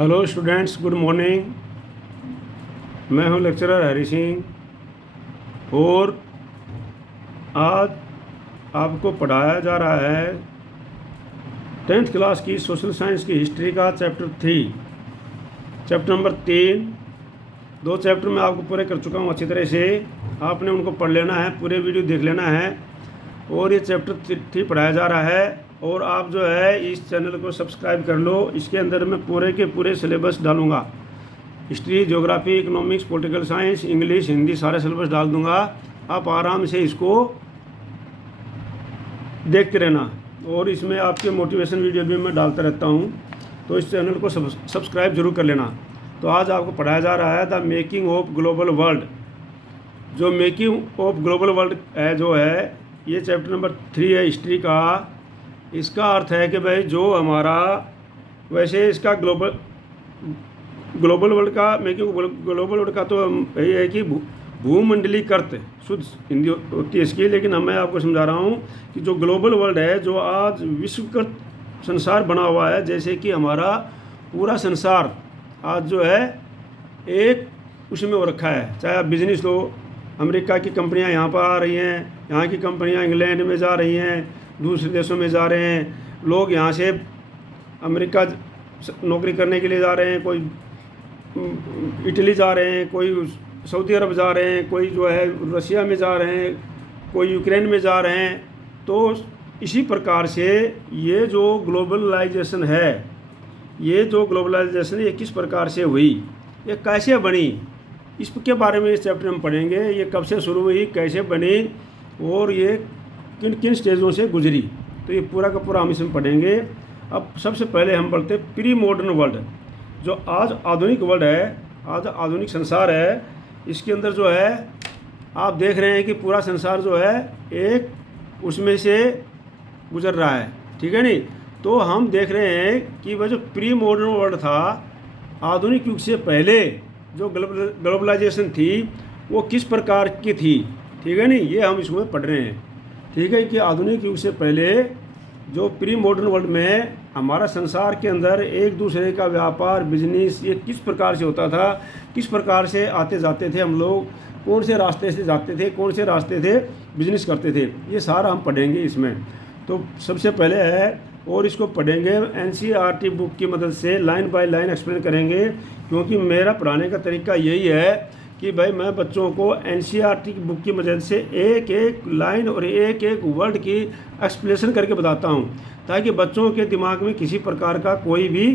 Hello students, good morning. मैं हूं lecturer Hari Singh और आज आपको पढ़ाया जा रहा है 10th क्लास की सोशल साइंस की हिस्ट्री का चैप्टर 3, चैप्टर नंबर 3। 2 चैप्टर मैं आपको पूरे कर चुका हूं अच्छी तरह से। आपने उनको पढ़ लेना है, पूरे वीडियो देख लेना है। और ये चैप्टर 3 पढ़ाया जा रहा है और आप जो है इस चैनल को सब्सक्राइब कर लो। इसके अंदर मैं पूरे के पूरे सिलेबस डालूंगा। History, geography, economics, political science, English, Hindi सारे सिलेबस डाल दूंगा। आप आराम से इसको देखते रहना और इसमें आपके मोटिवेशन वीडियो भी मैं डालता रहता हूँ, तो इस चैनल को सब्सक्राइब जरूर कर लेना। तो आज आपको पढ़ाया जा रहा है the making of global world. जो मेकिंग ऑफ ग्लोबल वर्ल्ड है जो है ये चैप्टर नंबर 3 है हिस्ट्री का। इसका अर्थ है कि भाई जो हमारा वैसे इसका ग्लोबल वर्ल्ड का मेकिंग ग्लोबल वर्ल्ड का तो यही है कि भूमंडलीकृत शुद्ध हिंदी होती है इसकी, लेकिन मैं आपको समझा रहा हूँ कि जो ग्लोबल वर्ल्ड है जो आज विश्वकृत संसार बना हुआ है, जैसे कि हमारा पूरा संसार आज जो है एक उसमें हो रखा है। चाहे आप बिजनेस लो, अमेरिका की कंपनियां यहाँ पर आ रही हैं, यहाँ की कंपनियां इंग्लैंड में जा रही हैं, दूसरे देशों में जा रहे हैं। लोग यहाँ से अमेरिका नौकरी करने के लिए जा रहे हैं, कोई इटली जा रहे हैं, कोई सऊदी अरब जा रहे हैं, कोई जो है रशिया में जा रहे हैं, कोई यूक्रेन में जा रहे हैं। तो इसी प्रकार से ये जो ग्लोबलाइजेशन है, ये जो ग्लोबलाइजेशन ये किस प्रकार से हुई, ये कैसे बनी, इसके बारे में इस चैप्टर में पढ़ेंगे। ये कब से शुरू हुई, कैसे बनी और ये किन किन स्टेजों से गुजरी, तो ये पूरा का पूरा हम इसमें पढ़ेंगे। अब सबसे पहले हम पढ़ते हैं प्री मॉडर्न वर्ल्ड। जो आज आधुनिक वर्ल्ड है, आज आधुनिक संसार है, इसके अंदर जो है आप देख रहे हैं कि पूरा संसार जो है एक उसमें से गुजर रहा है, ठीक है नहीं। तो हम देख रहे हैं कि वह जो प्री मॉडर्न वर्ल्ड था, आधुनिक युग से पहले जो ग्लोबलाइजेशन थी वो किस प्रकार की थी, ठीक है नहीं, ये हम इसमें पढ़ रहे हैं, ठीक है। कि आधुनिक युग से पहले जो प्री मॉडर्न वर्ल्ड में हमारा संसार के अंदर एक दूसरे का व्यापार, बिजनेस ये किस प्रकार से होता था, किस प्रकार से आते जाते थे हम लोग, कौन से रास्ते से जाते थे, कौन से रास्ते थे बिजनेस करते थे, ये सारा हम पढ़ेंगे इसमें। तो सबसे पहले है और इसको पढ़ेंगे NCERT बुक की मदद से, लाइन बाय लाइन एक्सप्लेन करेंगे। क्योंकि मेरा पढ़ाने का तरीका यही है कि भाई मैं बच्चों को NCERT की बुक की मदद से एक एक लाइन और एक एक वर्ड की एक्सप्लेनेशन करके बताता हूँ, ताकि बच्चों के दिमाग में किसी प्रकार का कोई भी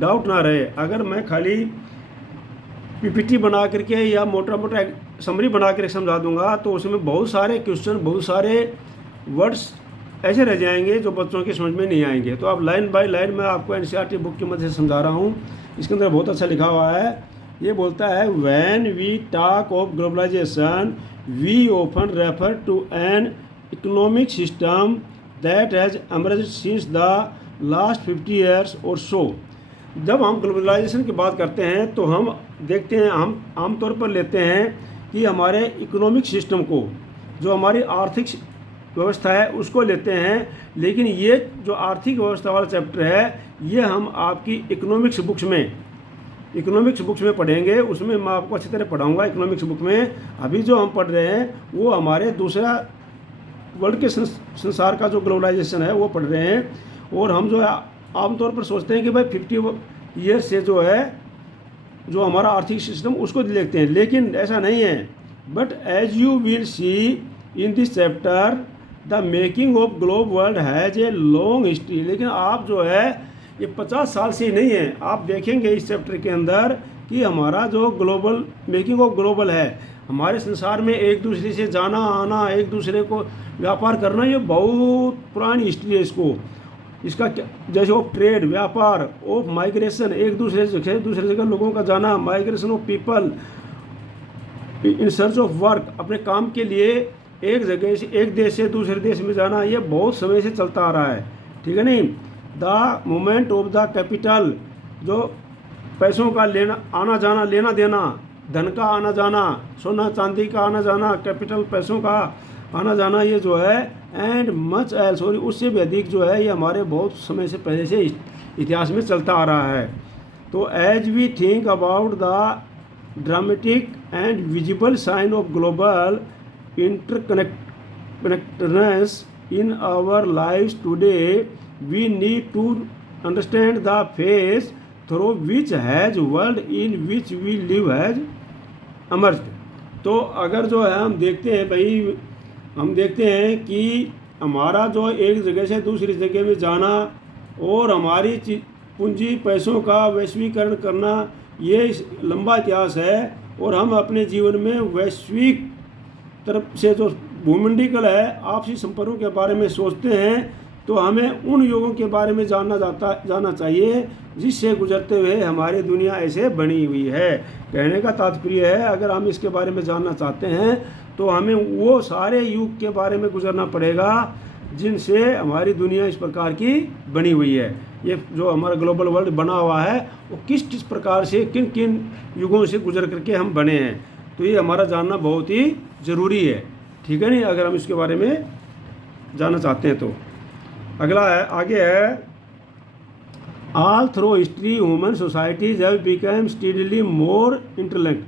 डाउट ना रहे। अगर मैं खाली PPT बना करके या मोटा मोटा समरी बना कर समझा दूंगा तो उसमें बहुत सारे क्वेश्चन, बहुत सारे वर्ड्स ऐसे रह जाएंगे जो बच्चों के समझ में नहीं आएंगे। तो अब लाइन बाय लाइन मैं आपको NCERT बुक की मदद से समझा रहा हूँ। इसके अंदर बहुत अच्छा लिखा हुआ है। ये बोलता है when we talk of globalisation we often refer to an economic system that has emerged since the last 50 years or so. जब हम ग्लोबलाइजेशन की बात करते हैं तो हम देखते हैं, हम आमतौर पर लेते हैं कि हमारे इकोनॉमिक सिस्टम को, जो हमारी आर्थिक व्यवस्था है उसको लेते हैं। लेकिन ये जो आर्थिक व्यवस्था वाला चैप्टर है ये हम आपकी इकोनॉमिक्स बुक्स में पढ़ेंगे। उसमें मैं आपको अच्छी तरह पढ़ाऊंगा इकोनॉमिक्स बुक में। अभी जो हम पढ़ रहे हैं वो हमारे दूसरा वर्ल्ड के संसार का जो ग्लोबलाइजेशन है वो पढ़ रहे हैं। और हम जो है आमतौर पर सोचते हैं कि भाई 50 ईयर से जो है जो हमारा आर्थिक सिस्टम उसको देखते हैं, लेकिन ऐसा नहीं है। But as you will see in this chapter the making of globe world has a long history. लेकिन आप जो है ये 50 साल से ही नहीं है, आप देखेंगे इस चैप्टर के अंदर कि हमारा जो ग्लोबल मेकिंग ऑफ ग्लोबल है, हमारे संसार में एक दूसरे से जाना आना, एक दूसरे को व्यापार करना, ये बहुत पुरानी हिस्ट्री है। इसका जैसे ऑफ ट्रेड, व्यापार, ऑफ माइग्रेशन, एक दूसरे से दूसरे जगह लोगों का जाना, migration of people in search of work, अपने काम के लिए एक जगह से एक देश से दूसरे देश में जाना, ये बहुत समय से चलता आ रहा है, ठीक है नहीं। The movement of the capital, जो पैसों का आना जाना, लेना देना, धन का आना जाना, सोना चांदी का आना जाना, कैपिटल पैसों का आना जाना, ये जो है एंड मच एल्स, और उससे भी अधिक जो है ये हमारे बहुत समय से पहले से इतिहास में चलता आ रहा है। तो as we think about the dramatic and visible sign of global interconnectedness in our lives today, we need to understand the phase through which has world in which we live has emerged. तो अगर जो है हम देखते हैं भाई, हम देखते हैं कि हमारा जो एक जगह से दूसरी जगह में जाना और हमारी पूंजी पैसों का वैश्वीकरण करना, ये लंबा इतिहास है। और हम अपने जीवन में वैश्विक तरफ से जो भूमंडलीकरण है, आपसी संपर्कों के बारे में सोचते हैं, तो हमें उन युगों के बारे में जाना चाहिए जिससे गुजरते हुए हमारी दुनिया ऐसे बनी हुई है। कहने का तात्पर्य है, अगर हम इसके बारे में जानना चाहते हैं तो हमें वो सारे युग के बारे में गुजरना पड़ेगा जिनसे हमारी दुनिया इस प्रकार की बनी हुई है। ये जो हमारा ग्लोबल वर्ल्ड बना हुआ है वो किस किस प्रकार से, किन किन युगों से गुजर करके हम बने हैं, तो ये हमारा जानना बहुत ही ज़रूरी है। ठीक है नहीं, अगर हम इसके बारे में जानना चाहते हैं तो। अगला है, आगे है, all through history human societies have become steadily more interlinked.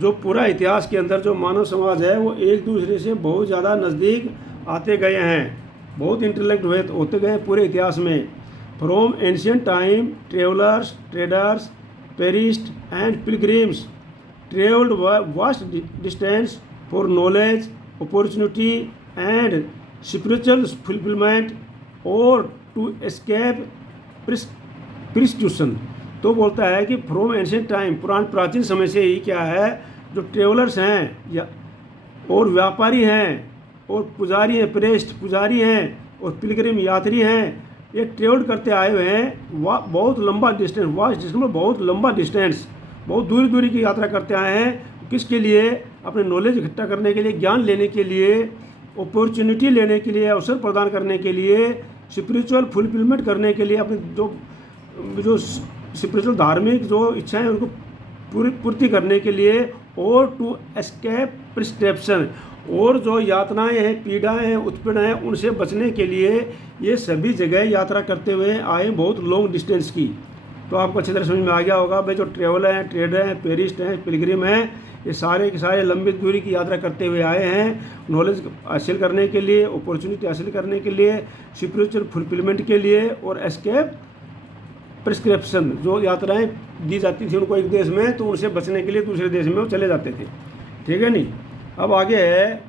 जो पूरा इतिहास के अंदर जो मानव समाज है वो एक दूसरे से बहुत ज़्यादा नज़दीक आते गए हैं, बहुत इंटरलिंक्ड होते गए पूरे इतिहास में। From ancient time travellers, traders, पेरिस्ट and pilgrims traveled vast distance for knowledge, opportunity and spiritual fulfillment or to escape persecution। तो बोलता है कि फ्रॉम एंशियंट टाइम, प्राचीन समय से ही क्या है, जो ट्रेवलर्स हैं या और व्यापारी हैं और पुजारी हैं, प्रेस्ट पुजारी हैं और पिलग्रिम यात्री हैं, ये ट्रेवल करते आए हुए हैं बहुत लंबा डिस्टेंस, वास्ट डिस्टेंस, बहुत लंबा डिस्टेंस, बहुत दूरी की यात्रा करते आए हैं। किसके लिए? अपने नॉलेज इकट्ठा करने के लिए, ज्ञान लेने के लिए, अपॉर्चुनिटी लेने के लिए, अवसर प्रदान करने के लिए, स्पिरिचुअल फुलफिलमेंट करने के लिए, अपने जो स्पिरिचुअल धार्मिक जो इच्छाएं उनको पूर्ति करने के लिए, और टू एस्केप प्रिस्क्रिप्शन, और जो यातनाएं हैं, पीड़ाएं हैं, उत्पीड़न हैं, उनसे बचने के लिए ये सभी जगह यात्रा करते हुए आए, बहुत लॉन्ग डिस्टेंस की। तो आपको अच्छी तरह समझ में आ गया होगा भाई, जो ट्रेवलर हैं, ट्रेडर हैं, पेरिस्ट हैं, पिलग्रिम हैं, ये सारे के सारे लंबी दूरी की यात्रा करते हुए आए हैं नॉलेज हासिल करने के लिए, अपॉर्चुनिटी हासिल करने के लिए, स्पिरिचुअल फुलफिलमेंट के लिए, और एस्केप प्रिस्क्रिप्शन, जो यात्राएं दी जाती थी उनको एक देश में, तो उनसे बचने के लिए दूसरे देश में वो चले जाते थे। ठीक है नहीं। अब आगे है,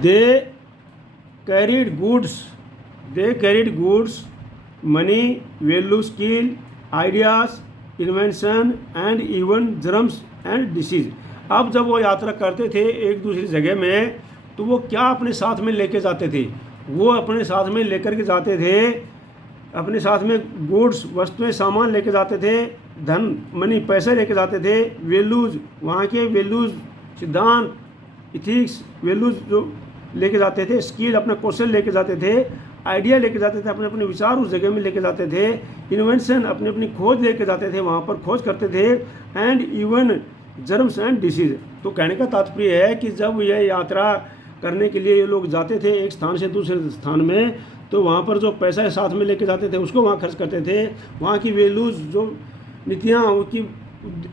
they carried goods, money, value, skill, ideas, invention and even germs and disease. अब जब वो यात्रा करते थे एक दूसरी जगह में, तो वो क्या अपने साथ में लेके जाते थे? वो अपने साथ में लेकर के जाते थे, अपने साथ में गुड्स, वस्तुएं, सामान लेके जाते थे, धन, मनी, पैसे लेके जाते थे, वैल्यूज़, वहाँ के वैल्यूज़, सिद्धांत, इथिक्स, वैल्यूज़ जो लेके जाते थे, स्किल, अपना कौशल लेके जाते थे, आइडिया लेके जाते थे, अपने अपने विचार उस जगह में लेके जाते थे, इन्वेंशन, अपनी अपनी खोज लेके जाते थे, वहाँ पर खोज करते थे, and even germs and disease. तो कहने का तात्पर्य है कि जब यह यात्रा करने के लिए ये लोग जाते थे एक स्थान से दूसरे स्थान में, तो वहाँ पर जो पैसा साथ में लेके जाते थे उसको वहाँ खर्च करते थे, वहाँ की वैल्यूज़, जो नीतियाँ, उनकी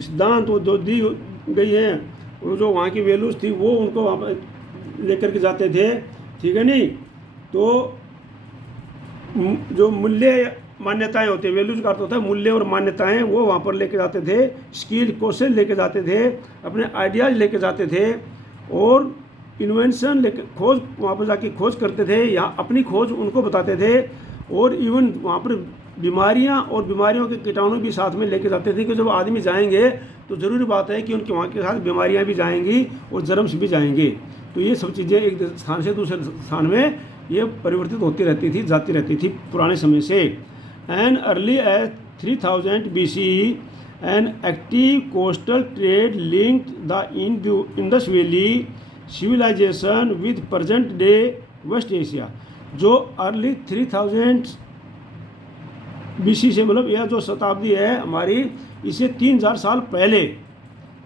सिद्धांत वो जो दी गई हैं, वो जो वहाँ की वैल्यूज़ थी वो उनको वहाँ पर लेकर के जाते थे। ठीक है नहीं। तो जो मूल्य मान्यताएं होती है, वैल्यूज का अर्थ होता है मूल्य और मान्यताएं, वो वहाँ पर लेके जाते थे, स्किल, कौशल लेके जाते थे, अपने आइडियाज लेके जाते थे, और इन्वेंशन लेके खोज, वहाँ पर जाके खोज करते थे, यहाँ अपनी खोज उनको बताते थे, और इवन वहाँ पर बीमारियाँ और बीमारियों के कीटाणु भी साथ में लेके जाते थे कि जब आदमी जाएंगे तो ज़रूरी बात है कि उनके वहाँ के साथ बीमारियाँ भी जाएंगी और जर्म्स भी जाएंगे। तो ये सब चीज़ें एक स्थान से दूसरे स्थान में ये परिवर्तित होती रहती थी, जाती रहती थी पुराने समय से। And early as 3000 BC an active coastal trade linked the Indus Valley civilisation with present day West Asia. जो अर्ली 3000 BC से, मतलब यह जो शताब्दी है हमारी, इसे 3000 साल पहले,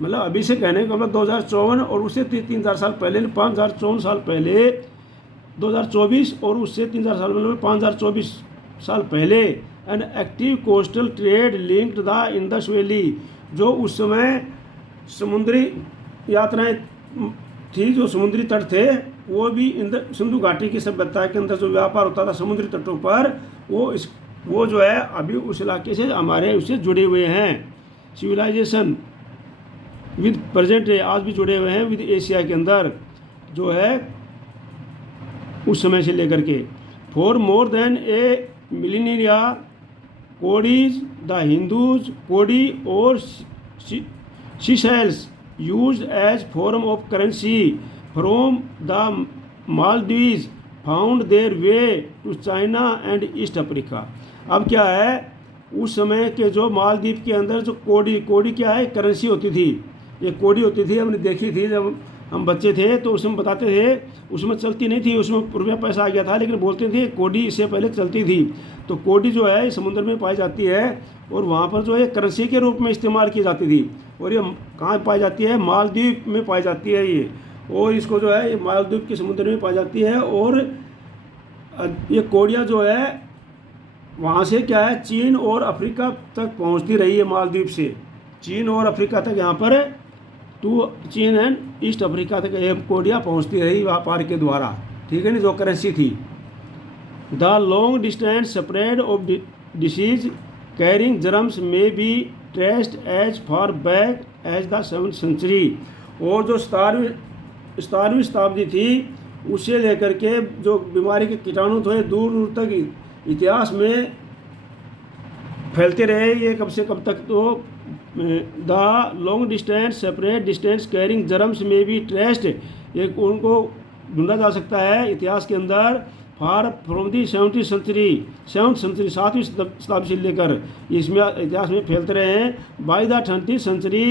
मतलब अभी से कहने का मतलब 2054, और उससे 3000 साल पहले 5054 साल पहले 2024, और उससे 3000 साल मतलब 5024 साल पहले N active coastal trade linked the Indus valley, जो उस समय समुद्री यात्राएं थी, जो समुद्री तट थे वो भी सिंधु घाटी की सभ्यता के अंदर जो व्यापार होता था समुद्री तटों पर, वो जो है अभी उस इलाके से हमारे उससे जुड़े हुए हैं। सिविलाइजेशन विद प्रेजेंट है, आज भी जुड़े हुए हैं विद एशिया के अंदर जो है उस समय से लेकर के। For more than A Melania codies the Hindus कोडी और seashells used as form of currency from the Maldives found their way to China and East Africa। अब क्या है, उस समय के जो मालदीव के अंदर जो कोडी क्या है, करेंसी होती थी, ये कोडी होती थी, हमने देखी थी जब हम बच्चे थे तो उसमें बताते थे, उसमें चलती नहीं थी, उसमें रुपया पैसा आ गया था, लेकिन बोलते थे कोडी इससे पहले चलती थी। तो कोडी जो है समुद्र में पाई जाती है और वहाँ पर जो है करेंसी के रूप में इस्तेमाल की जाती थी। और ये कहाँ पाई जाती है, मालदीव में पाई जाती है ये, और इसको जो है ये मालदीव के समुद्र में पाई जाती है। और ये कोडियाँ जो है वहाँ से क्या है चीन और अफ्रीका तक पहुँचती रही है, मालदीव से चीन और अफ्रीका तक, यहाँ पर टू चीन एंड ईस्ट अफ्रीका तक ये कोडियाँ पहुँचती रही व्यापार के द्वारा, ठीक है ना, जो करेंसी थी। The long distance spread of disease carrying germs may be traced as far back as the 7th century. और जो 17वीं शताब्दी थी उससे लेकर के जो बीमारी के कीटाणु थे दूर दूर तक इतिहास में फैलते रहे। ये कब से कब तक, तो the long distance separate distance carrying germs में भी ट्रेस्ड, एक उनको ढूंढा जा सकता है इतिहास के अंदर far from the 7th century 7वीं शताब्दी से लेकर इसमें इतिहास में फैलते रहे हैं। By the 20th century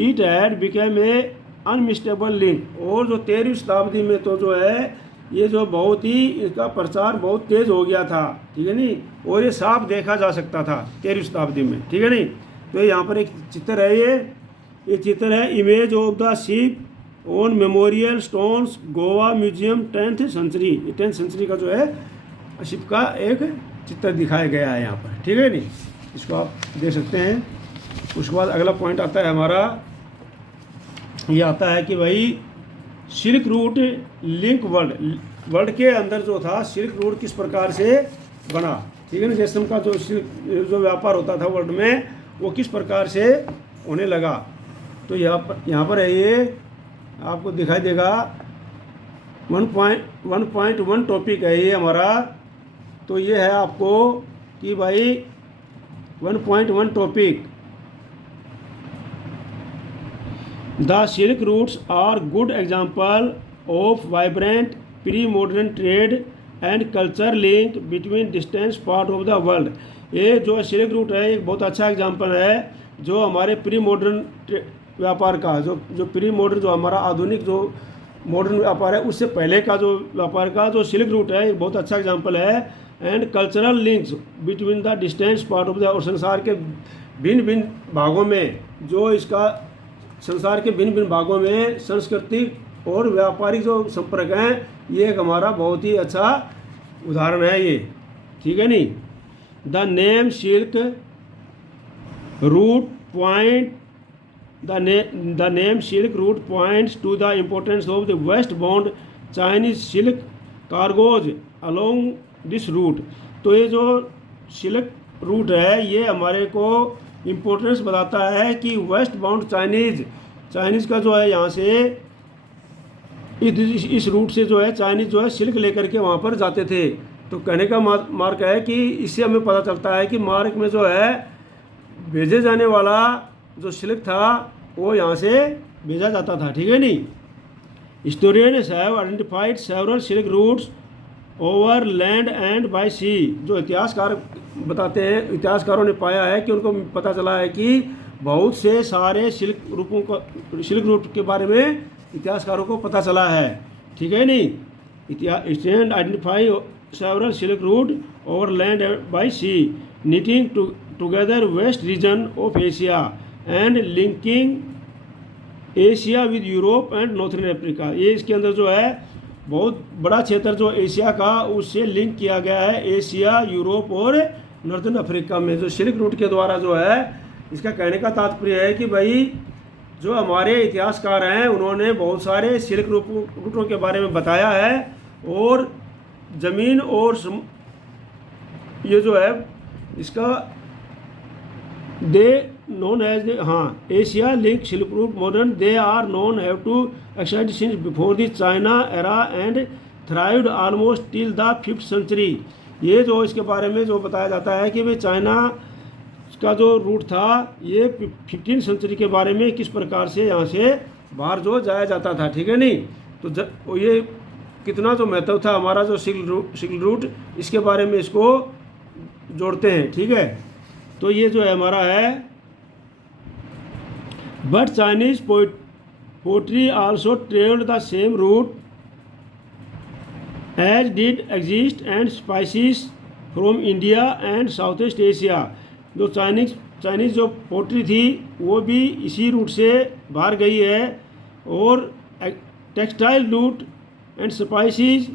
it had become a unmistakable link. और जो 13वीं शताब्दी में तो जो है ये जो बहुत ही इसका प्रचार बहुत तेज़ हो गया था, ठीक है नी, और ये साफ देखा जा सकता था 13वीं शताब्दी में, ठीक है नी। तो यहाँ पर एक चित्र है, ये चित्र है image of the ship on memorial stones Goa museum 10th century. 10th century का जो है शिप का एक चित्र दिखाया गया है यहाँ पर, ठीक है नी, इसको आप देख सकते हैं। उसके बाद अगला पॉइंट आता है हमारा, ये आता है कि भाई सिल्क रूट लिंक वर्ल्ड के अंदर जो था सिल्क रूट किस प्रकार से बना, ठीक है ना, रेशम का जो व्यापार होता था वर्ल्ड में वो किस प्रकार से होने लगा। तो यहाँ पर है, ये आपको दिखाई देगा 1.1 टॉपिक है ये हमारा। तो ये है आपको कि भाई 1.1 topic, the silk routes are good example of vibrant pre modern trade and culture link between distance part of the world. ये जो सिल्क रूट है एक बहुत अच्छा एग्जाम्पल है जो हमारे प्री मॉडर्न व्यापार का, जो प्री मॉडर्न जो हमारा आधुनिक जो मॉडर्न व्यापार है उससे पहले का जो व्यापार का जो सिल्क रूट है एक बहुत अच्छा एग्जाम्पल है। And cultural links between the distance part of the, और संसार के भिन्न भिन्न भागों में जो इसका संसार के भिन्न भिन्न भागों में सांस्कृतिक और व्यापारिक जो संपर्क हैं ये एक हमारा बहुत ही अच्छा उदाहरण है ये, ठीक है नी। The name silk route point The name Silk Route points to the importance of the westbound Chinese silk cargoes along this route। तो ये जो सिल्क रूट है ये हमारे को इम्पोर्टेंस बताता है कि वेस्ट बाउंड चाइनीज़ का जो है यहाँ से इस रूट से जो है चाइनीज़ जो है सिल्क लेकर के वहाँ पर जाते थे। तो कहने का मार्क है कि इससे हमें पता चलता है कि मार्क में जो है भेजे जाने वाला जो सिल्क था वो यहाँ से भेजा जाता था, ठीक है नी। Historians have identified several silk routes over land and by sea. जो इतिहासकार बताते हैं, इतिहासकारों ने पाया है कि उनको पता चला है कि बहुत से सारे सिल्क रूट के बारे में इतिहासकारों को पता चला है, ठीक है नी। Historian identify several silk route over land and by sea knitting together west region of Asia and linking Asia with Europe and northern Africa. ये इसके अंदर जो है बहुत बड़ा क्षेत्र जो एशिया का उससे लिंक किया गया है एशिया, यूरोप और नॉर्दर्न अफ्रीका में। जो सिल्क रूट के द्वारा जो है, इसका कहने का तात्पर्य है कि भाई जो हमारे इतिहासकार हैं उन्होंने बहुत सारे सिल्क रूटों के बारे में बताया है, और ज़मीन और ये जो है इसका they known as Asia link silk route modern they are known have to existed since before the China era and thrived almost till the 5th century. ये जो इसके बारे में जो बताया जाता है कि भाई चाइना का जो रूट था ये 15th सेंचुरी के बारे में किस प्रकार से यहाँ से बाहर जो जाया जाता था, ठीक है नहीं। तो ये कितना जो महत्व था हमारा जो सिल्क रूट, इसके बारे में इसको जोड़ते हैं, ठीक है। तो ये जो है हमारा है, but Chinese pottery also travelled the same route as did exist and spices from India and South East Asia. जो चाइनीज जो पोट्री थी वो भी इसी रूट से बाहर गई है, और textile route and spices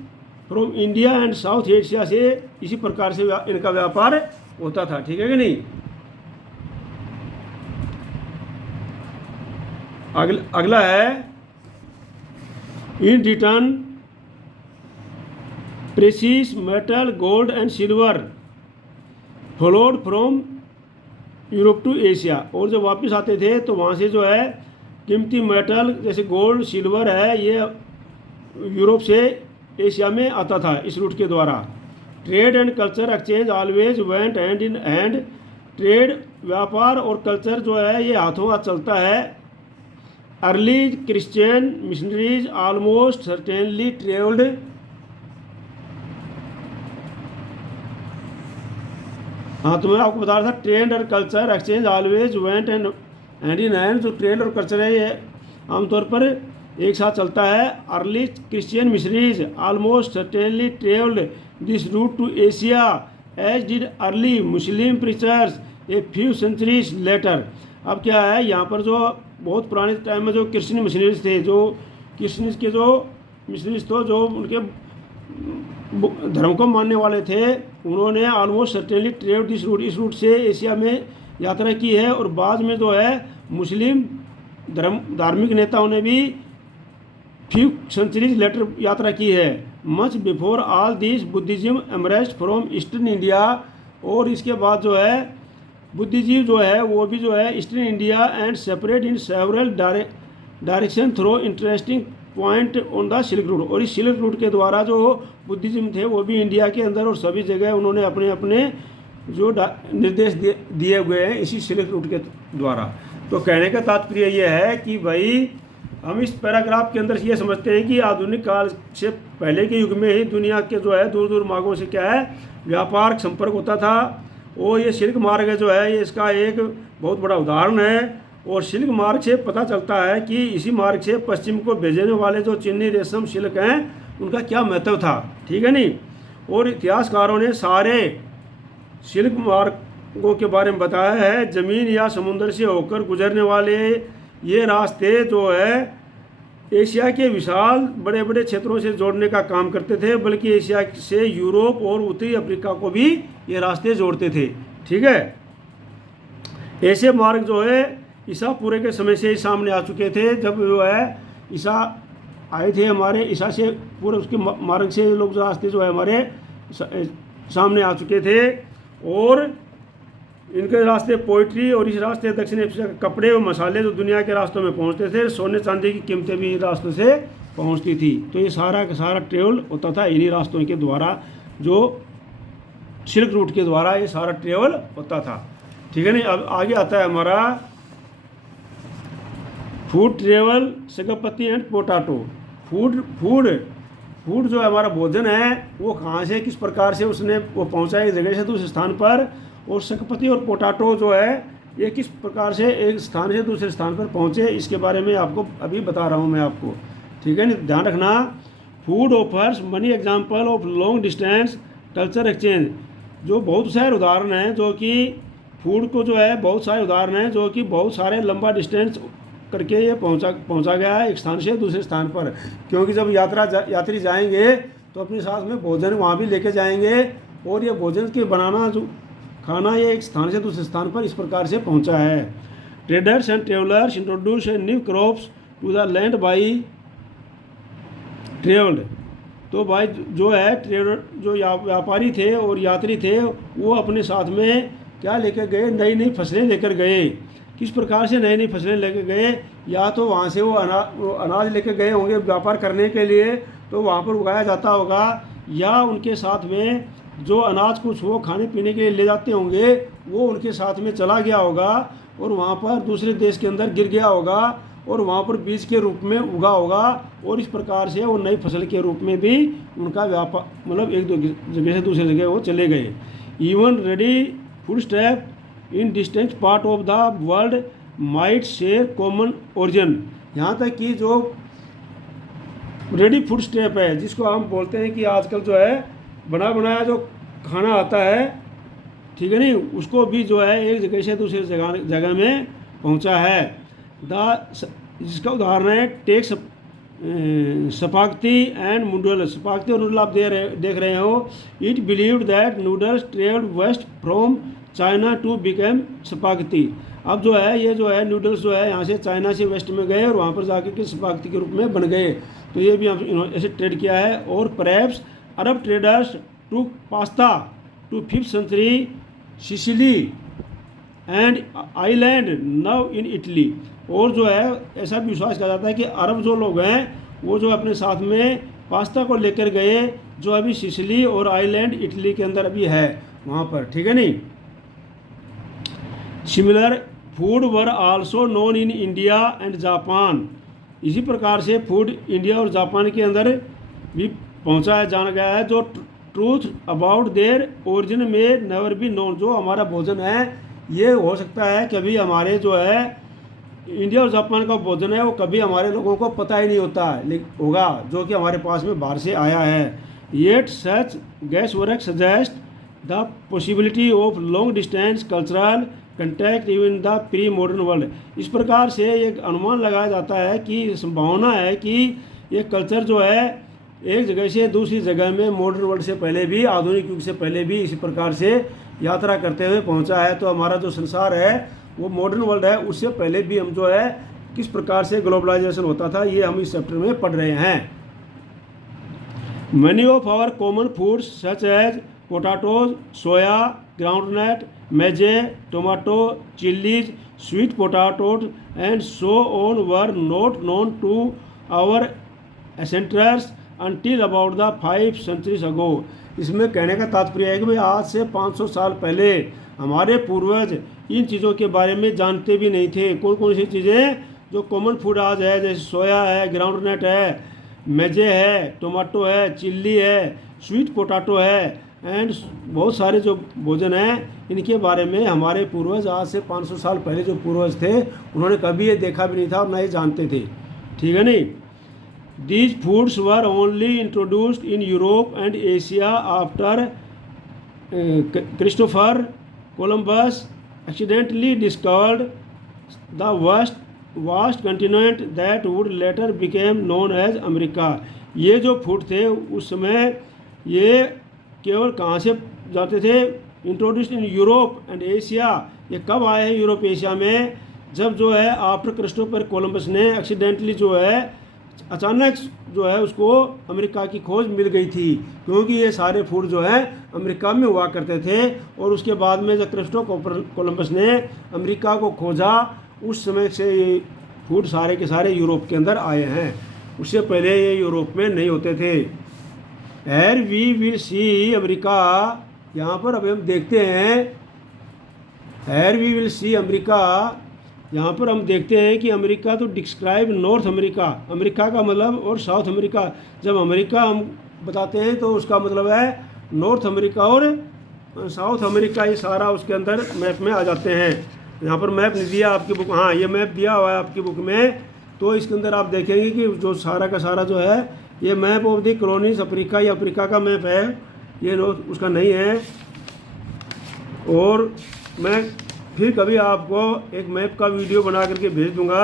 from India and South Asia से इसी प्रकार से इनका व्यापार होता था, ठीक है कि नहीं। अगला है in return precious metal gold and silver followed from Europe to Asia. और जब वापस आते थे तो वहाँ से जो है कीमती मेटल जैसे गोल्ड सिल्वर है ये यूरोप से एशिया में आता था इस रूट के द्वारा। Trade and culture exchange always went hand in hand. Trade व्यापार और कल्चर जो है ये हाथों हाथ चलता है। Early Christian missionaries almost certainly travelled तो मैं आपको बता रहा था ट्रेड और culture exchange always went and hand in hand. जो ट्रेड और कल्चर है ये आमतौर पर एक साथ चलता है। Early Christian missionaries almost certainly travelled this route to Asia as did early Muslim preachers a few centuries later. अब क्या है यहाँ पर जो बहुत पुराने टाइम में जो क्रिश्चियन मिशनरीज थे, जो क्रिश्चियन के जो मिशनरीज तो जो उनके धर्म को मानने वाले थे, उन्होंने almost certainly travelled this route, इस रूट से एशिया में यात्रा की है। और बाद में जो है मुस्लिम धार्मिक नेताओं ने भी फ्यू सेंचुरीज लेटर यात्रा की है। Much before all this Buddhism emerged from eastern India. और इसके बाद जो है बुद्धिजीव जो है वो भी जो है eastern India and separate in several direction through interesting point on the silk route. और इस सिल्क रूट के द्वारा जो बुद्धिज्म थे वो भी इंडिया के अंदर और सभी जगह उन्होंने अपने अपने जो निर्देश दिए हुए हैं इसी सिल्क रूट के द्वारा। तो कहने का तात्पर्य ये है कि भाई हम इस पैराग्राफ के अंदर ये समझते हैं कि आधुनिक काल से पहले के युग में ही दुनिया के जो है दूर दूर मार्गों से क्या है व्यापार संपर्क होता था। और ये सिल्क मार्ग जो है ये इसका एक बहुत बड़ा उदाहरण है। और सिल्क मार्ग से पता चलता है कि इसी मार्ग से पश्चिम को भेजने वाले जो चीनी रेशम सिल्क हैं उनका क्या महत्व था, ठीक है नहीं। और इतिहासकारों ने सारे सिल्क मार्गों के बारे में बताया है। ज़मीन या समुद्र से होकर गुजरने वाले ये रास्ते जो है एशिया के विशाल बड़े बड़े क्षेत्रों से जोड़ने का काम करते थे, बल्कि एशिया से यूरोप और उत्तरी अफ्रीका को भी ये रास्ते जोड़ते थे, ठीक है। ऐसे मार्ग जो है ईसा पूरे के समय से ही सामने आ चुके थे। जब जो है ईसा आए थे हमारे, ईसा से पूरे उसके मार्ग से लोग रास्ते जो है हमारे सामने आ चुके थे। और इनके रास्ते पोइट्री और इस रास्ते दक्षिण एशिया के कपड़े और मसाले जो दुनिया के रास्तों में पहुंचते थे, सोने चांदी की कीमतें भी इन रास्तों से पहुंचती थी। तो ये सारा का सारा ट्रेवल होता था इन्हीं रास्तों के द्वारा, जो सिल्क रूट के द्वारा ये सारा ट्रेवल होता था, ठीक है नहीं। अब आगे आता है हमारा food travel spaghetti and potato. Food जो हमारा भोजन है वो कहाँ से किस प्रकार से उसने वो पहुँचा एक जगह से दूसरे स्थान पर, और शकपति और पोटाटो जो है ये किस प्रकार से एक स्थान से दूसरे स्थान पर पहुँचे, इसके बारे में आपको अभी बता रहा हूँ मैं आपको, ठीक है ना। ध्यान रखना। Food offers money example of long distance culture exchange. जो बहुत सारे उदाहरण हैं जो कि फूड को जो है बहुत सारे उदाहरण हैं जो कि बहुत सारे लंबा डिस्टेंस करके ये पहुंचा गया है एक स्थान से दूसरे स्थान पर, क्योंकि जब यात्री जाएंगे तो अपने साथ में भोजन वहाँ भी लेके जाएंगे, और ये भोजन के बनाना जो खाना ये एक स्थान से दूसरे स्थान पर इस प्रकार से पहुंचा है। Traders and travellers introduce new crops to the land by travelled. तो भाई जो है ट्रेडर जो व्यापारी थे और यात्री थे वो अपने साथ में क्या लेकर गए, नई नई फसलें लेकर गए। किस प्रकार से नई नई फसलें लेकर गए, या तो वहाँ से वो अनाज लेकर गए होंगे व्यापार करने के लिए, तो वहाँ पर उगाया जाता होगा, या उनके साथ में जो अनाज कुछ वो खाने पीने के लिए ले जाते होंगे वो उनके साथ में चला गया होगा और वहाँ पर दूसरे देश के अंदर गिर गया होगा और वहाँ पर बीज के रूप में उगा होगा, और इस प्रकार से वो नई फसल के रूप में भी उनका व्यापार मतलब एक जगह से दूसरी जगह वो चले गए। Even ready food step in distant part of the world might share common origin. यहाँ तक कि जो रेडी फूड स्टैप है जिसको हम बोलते हैं कि आजकल जो है बना बनाया जो खाना आता है, ठीक है नहीं, उसको भी जो है एक जगह से दूसरी जगह में पहुँचा है। जिसका उदाहरण है take spaghetti and noodles. Spaghetti और नूडल आप देख रहे हो। It believed that noodles travelled west from China to become spaghetti. अब जो है ये जो है नूडल्स जो है यहाँ से चाइना से वेस्ट में गए और वहाँ पर जाकर के स्पागेटी के रूप में बन गए। तो ये भी हम ऐसे ट्रेड किया है। और perhaps Arab traders to pasta to 5th century Sicily and island now in Italy. और जो है ऐसा भी विश्वास किया जाता है कि अरब जो लोग हैं वो जो अपने साथ में पास्ता को लेकर गए जो अभी सिसिली और आइलैंड इटली के अंदर अभी है वहाँ पर, ठीक है नहीं। Similar food were also known in India and Japan. इसी प्रकार से फूड इंडिया और जापान के अंदर भी पहुँचा जाना गया है। जो ट्रूथ अबाउट देयर ओरिजिन में नेवर बी नोन। जो हमारा भोजन है ये हो सकता है कभी हमारे जो है इंडिया और जापान का भोजन है वो कभी हमारे लोगों को पता ही नहीं होता होगा जो कि हमारे पास में बाहर से आया है। Yet such gas work suggest the possibility of long distance cultural contact even the pre modern world. इस प्रकार से एक अनुमान लगाया जाता है कि संभावना है कि ये कल्चर जो है एक जगह से दूसरी जगह में मॉडर्न वर्ल्ड से पहले भी, आधुनिक युग से पहले भी इसी प्रकार से यात्रा करते हुए पहुंचा है। तो हमारा जो संसार है वो मॉडर्न वर्ल्ड है, उससे पहले भी हम जो है किस प्रकार से ग्लोबलाइजेशन होता था ये हम इस चैप्टर में पढ़ रहे हैं। Many of our common foods such as potatoes, soya, groundnut, maize, tomato, chillies, sweet potato and so on were not known to our ancestors until about the 5 centuries ago। इसमें कहने का तात्पर्य है कि भाई आज से 500 साल पहले हमारे पूर्वज इन चीज़ों के बारे में जानते भी नहीं थे। कौन कौन सी चीज़ें जो कॉमन फूड आज है, जैसे सोया है, ग्राउंडनट है, मेजे है, टोमेटो है, चिल्ली है, स्वीट पोटैटो है एंड बहुत सारे जो भोजन हैं इनके बारे में हमारे पूर्वज आज से 500 साल पहले जो पूर्वज थे उन्होंने कभी ये देखा भी नहीं था और ना ये जानते थे, ठीक है नहीं। These foods were only introduced in Europe and Asia after Christopher Columbus accidentally discovered the vast continent that would later became known as America। ये जो फूड थे उस समय ये केवल कहाँ से जाते थे, introduced in Europe and Asia. ये कब आए हैं यूरोप एशिया में, जब जो है आफ्टर क्रिस्टोफर कोलंबस ने एक्सीडेंटली जो है अचानक जो है उसको अमेरिका की खोज मिल गई थी, क्योंकि ये सारे फूड जो है अमेरिका में हुआ करते थे। और उसके बाद में जब क्रिस्टोफर कोलंबस ने अमेरिका को खोजा उस समय से ये फूड सारे के सारे यूरोप के अंदर आए हैं, उससे पहले ये यूरोप में नहीं होते थे। एर वी विल सी अमेरिका, यहाँ पर अभी हम देखते हैं एर वी विल सी अमेरिका, यहाँ पर हम देखते हैं कि अमेरिका तो डिस्क्राइब नॉर्थ अमेरिका, अमेरिका का मतलब, और साउथ अमेरिका। जब अमेरिका हम बताते हैं तो उसका मतलब है नॉर्थ अमेरिका और साउथ अमेरिका, ये सारा उसके अंदर मैप में आ जाते हैं। यहाँ पर मैप नहीं दिया आपकी बुक, हाँ ये मैप दिया हुआ है आपकी बुक में, तो इसके अंदर आप देखेंगे कि जो सारा का सारा जो है ये map of the colonies Africa, ये अफ्रीका का मैप है, ये उसका नहीं है। और मैं फिर कभी आपको एक मैप का वीडियो बना करके भेज दूंगा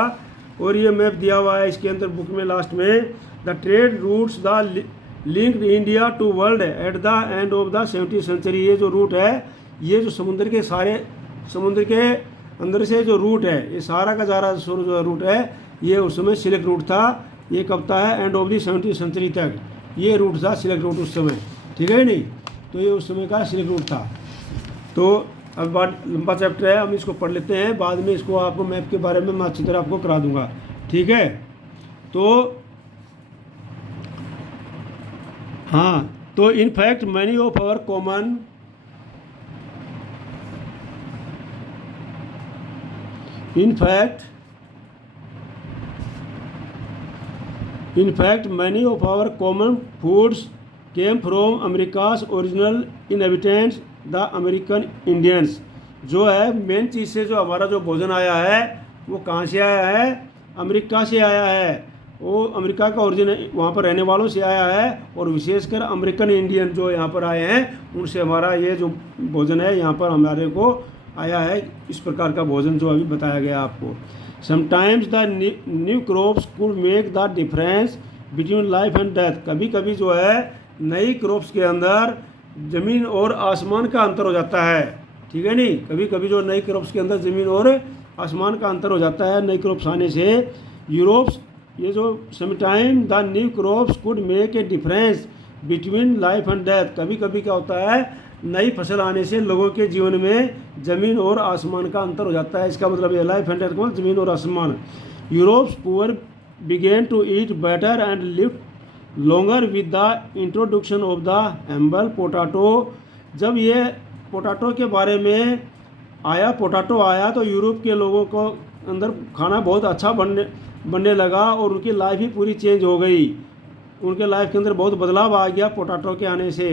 और ये मैप दिया हुआ है इसके अंदर बुक में लास्ट में। The trade routes the linked India to world at the end of the 17th century. ये जो रूट है, ये जो समुद्र के अंदर से जो रूट है, ये सारा का सारा जो रूट है, ये उस समय सिल्क रूट था। ये कब था है? And of the 17th century तक ये रूट था, सिल्क रूट उस समय, ठीक है नहीं। तो ये उस समय का सिल्क रूट था। तो अब बात लंबा चैप्टर है, हम इसको पढ़ लेते हैं, बाद में इसको आपको मैप के बारे में मैं अच्छी तरह आपको करा दूंगा, ठीक है। तो हाँ, तो in fact many of our common In fact, many of our common foods came from America's original inhabitants, the American Indians। जो है मेन चीज़ से जो हमारा जो भोजन आया है वो कहाँ से आया है? अमेरिका से आया है। वो अमेरिका का ओरिजिन वहाँ पर रहने वालों से आया है, और विशेषकर अमेरिकन इंडियन जो यहाँ पर आए हैं उनसे हमारा ये जो भोजन है यहाँ पर हमारे को आया है। इस प्रकार का भोजन जो अभी बताया गया आपको। Sometimes the new crops could make the difference between life and death. कभी कभी जो है नई क्रॉप्स के अंदर ज़मीन और आसमान का अंतर हो जाता है, ठीक है नहीं। कभी कभी जो नई क्रॉप्स के अंदर ज़मीन और आसमान का अंतर हो जाता है नई क्रॉप्स आने से। यूरोप्स ये जो sometime the new crops could make a difference between life and death. कभी कभी क्या होता है, नई फसल आने से लोगों के जीवन में ज़मीन और आसमान का अंतर हो जाता है। इसका मतलब ये लाइफ एंड डेथ का ज़मीन और आसमान। Europe's poor began to eat better and live longer with the introduction of the humble potato. जब ये पोटैटो के बारे में पोटैटो आया तो यूरोप के लोगों को अंदर खाना बहुत अच्छा बनने लगा, और उनकी लाइफ ही पूरी चेंज हो गई। उनके लाइफ के अंदर बहुत बदलाव आ गया पोटैटो के आने से।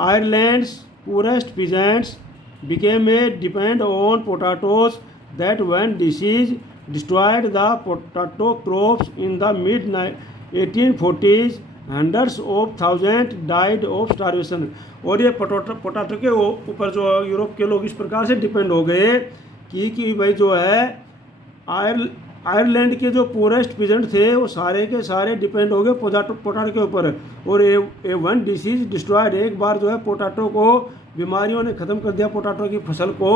Ireland's poorest peasants became a depend on potatoes that when disease destroyed the potato crops in the mid 1840s, hundreds of thousands died of starvation। और ये पोटैटो के ऊपर जो यूरोप के लोग इस प्रकार से डिपेंड हो गए कि भाई जो है आयरलैंड के जो पूरेस्ट पीजेंट थे वो सारे के सारे डिपेंड हो गए पोटैटो के ऊपर। और ए वन डिसीज डिस्ट्रॉयड, एक बार जो है पोटैटो को बीमारियों ने ख़त्म कर दिया पोटैटो की फसल को।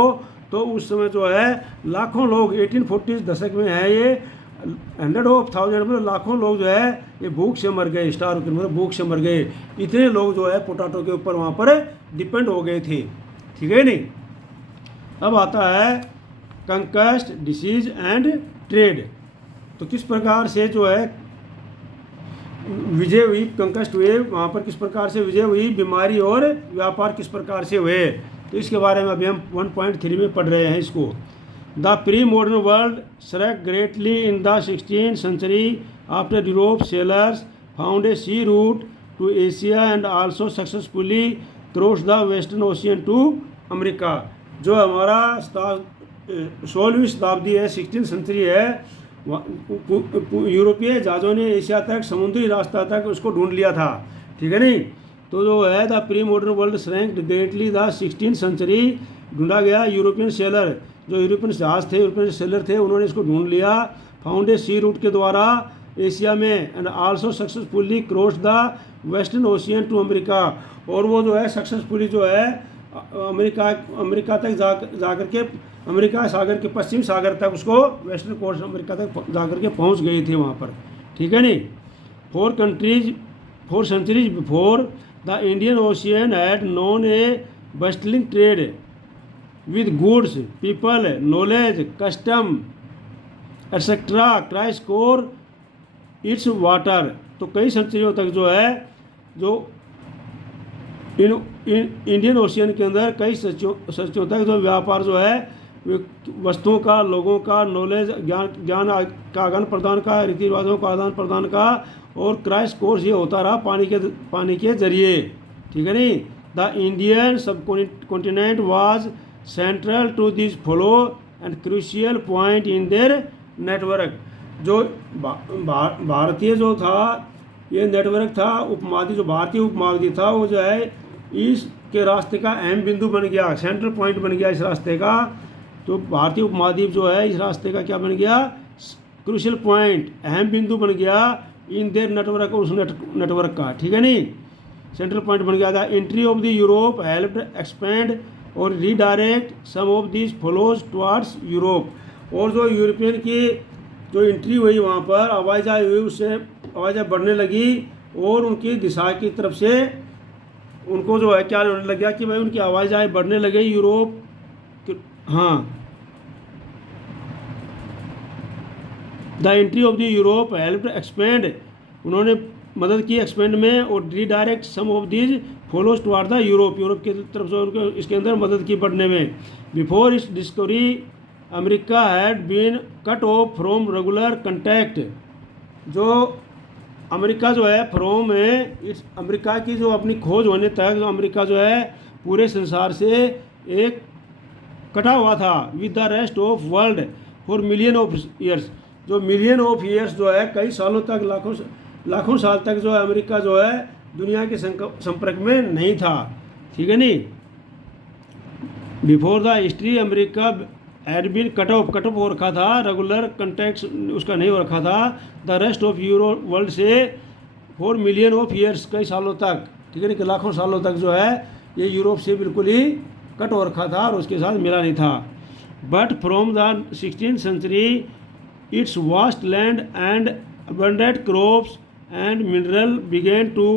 तो उस समय जो है लाखों लोग 1840 दशक में है ये, 100,000 में लाखों लोग जो है ये भूख से मर गए, स्टार के मतलब भूख से मर गए। इतने लोग जो है पोटैटो के ऊपर वहाँ पर डिपेंड हो गए थे, ठीक है नहीं। अब आता है कंक्वेस्ट, डिसीज एंड ट्रेड। तो किस प्रकार से जो है विजय हुई, कंक्वेस्ट हुए, वहाँ पर किस प्रकार से विजय हुई, बीमारी और व्यापार किस प्रकार से हुए, तो इसके बारे में अभी हम 1.3 में पढ़ रहे हैं इसको। The pre modern world shrunk greatly in the 16th century after Europe sailors found a sea route to Asia and also successfully cross the western ocean to America. जो हमारा 16वीं शताब्दी है, 16th सेंचुरी है, यूरोपीय जहाज़ों ने एशिया तक समुद्री रास्ता तक उसको ढूंढ लिया था, ठीक है नहीं। तो जो है the pre modern world shrank greatly the 16th century, ढूंढा गया। यूरोपियन सेलर, जो यूरोपियन जहाज़ थे, यूरोपियन सेलर थे, उन्होंने इसको ढूंढ लिया फाउंड ए सी रूट के द्वारा एशिया में, and also successfully cross the western ocean to America. और वो जो है सक्सेसफुली जो है अमेरिका तक जाकर के, अमेरिका सागर के पश्चिम सागर तक उसको वेस्टर्न कोस्ट अमेरिका तक जाकर के पहुंच गई थी वहाँ पर, ठीक है नहीं। 4 centuries before the Indian Ocean had known a bustling trade with goods, people, knowledge, custom etcetera crisscross its water. तो कई सेंचुरियों तक जो है जो इंडियन ओशियन के अंदर कई सदियों तक जो व्यापार जो है वस्तुओं का, लोगों का, नॉलेज, ज्ञान का आदान प्रदान का, रीति रिवाजों का आदान प्रदान का, और क्राइस कोर्स ये होता रहा पानी के जरिए, ठीक है नहीं। The Indian subcontinent was central to this flow and crucial point in their network. जो भारतीय जो था ये नेटवर्क था, उपमहाद्वीप जो भारतीय उपमहाद्वीप था वो जो है इसके रास्ते का अहम बिंदु बन गया, सेंट्रल पॉइंट बन गया इस रास्ते का। तो भारतीय उपमहाद्वीप जो है इस रास्ते का क्या बन गया, क्रूशियल पॉइंट, अहम बिंदु बन गया इन देयर नेटवर्क, उस नेटवर्क का, ठीक है नहीं, सेंट्रल पॉइंट बन गया था। Entry of the Europe helped expand और redirect some of this flows towards Europe. और जो यूरोपियन की जो एंट्री हुई वहाँ पर आवाजाही हुई, उससे आवाजाही बढ़ने लगी और उनकी दिशा की तरफ से उनको जो है क्या होने लग गया कि भाई उनकी आवाजाही बढ़ने लगे यूरोप। हाँ, the entry of the Europe helped expand, उन्होंने मदद की एक्सपेंड में और redirect some of these follows toward the Europe, Europe की तरफ से उनको इसके अंदर मदद की बढ़ने में। बिफोर इस discovery America had been cut off from regular contact, जो अमेरिका जो है फ्रॉम है इस अमेरिका की जो अपनी खोज होने तक जो अमेरिका जो है पूरे संसार से एक कटा हुआ था with the rest of world for million of years, जो मिलियन ऑफ ईयर्स जो है कई सालों तक लाखों साल तक जो है अमेरिका जो है दुनिया के संपर्क में नहीं था, ठीक है नहीं। Before the history America had been cut off हो रखा था, रेगुलर कंटैक्ट उसका नहीं हो रखा था the rest of euro world से फॉर मिलियन ऑफ ईयर्स, कई सालों तक, ठीक है नहीं, कि लाखों सालों तक जो है ये यूरोप से बिल्कुल ही कट हो रखा था और उसके साथ मिला नहीं था। But from the 16th century its vast land and abundant crops and mineral began to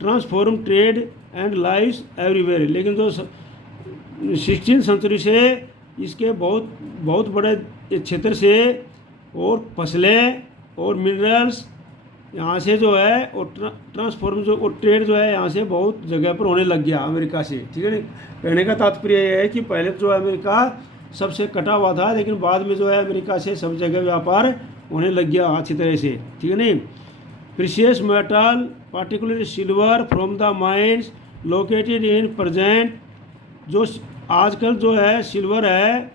transform trade and lives everywhere। लेकिन जो 16th सेंचुरी से इसके बहुत बड़े क्षेत्र से और फसलें और मिनरल्स यहाँ से जो है और ट्रांसफॉर्म जो और ट्रेड जो है यहाँ से बहुत जगह पर होने लग गया अमेरिका से, ठीक है नहीं। कहने का तात्पर्य यह है कि पहले जो है अमेरिका सबसे कटा हुआ था, लेकिन बाद में जो है अमेरिका से सब जगह व्यापार होने लग गया अच्छी तरह से, ठीक है नहीं। Precious metal particularly silver from the mines located in present, जो आजकल जो है सिल्वर है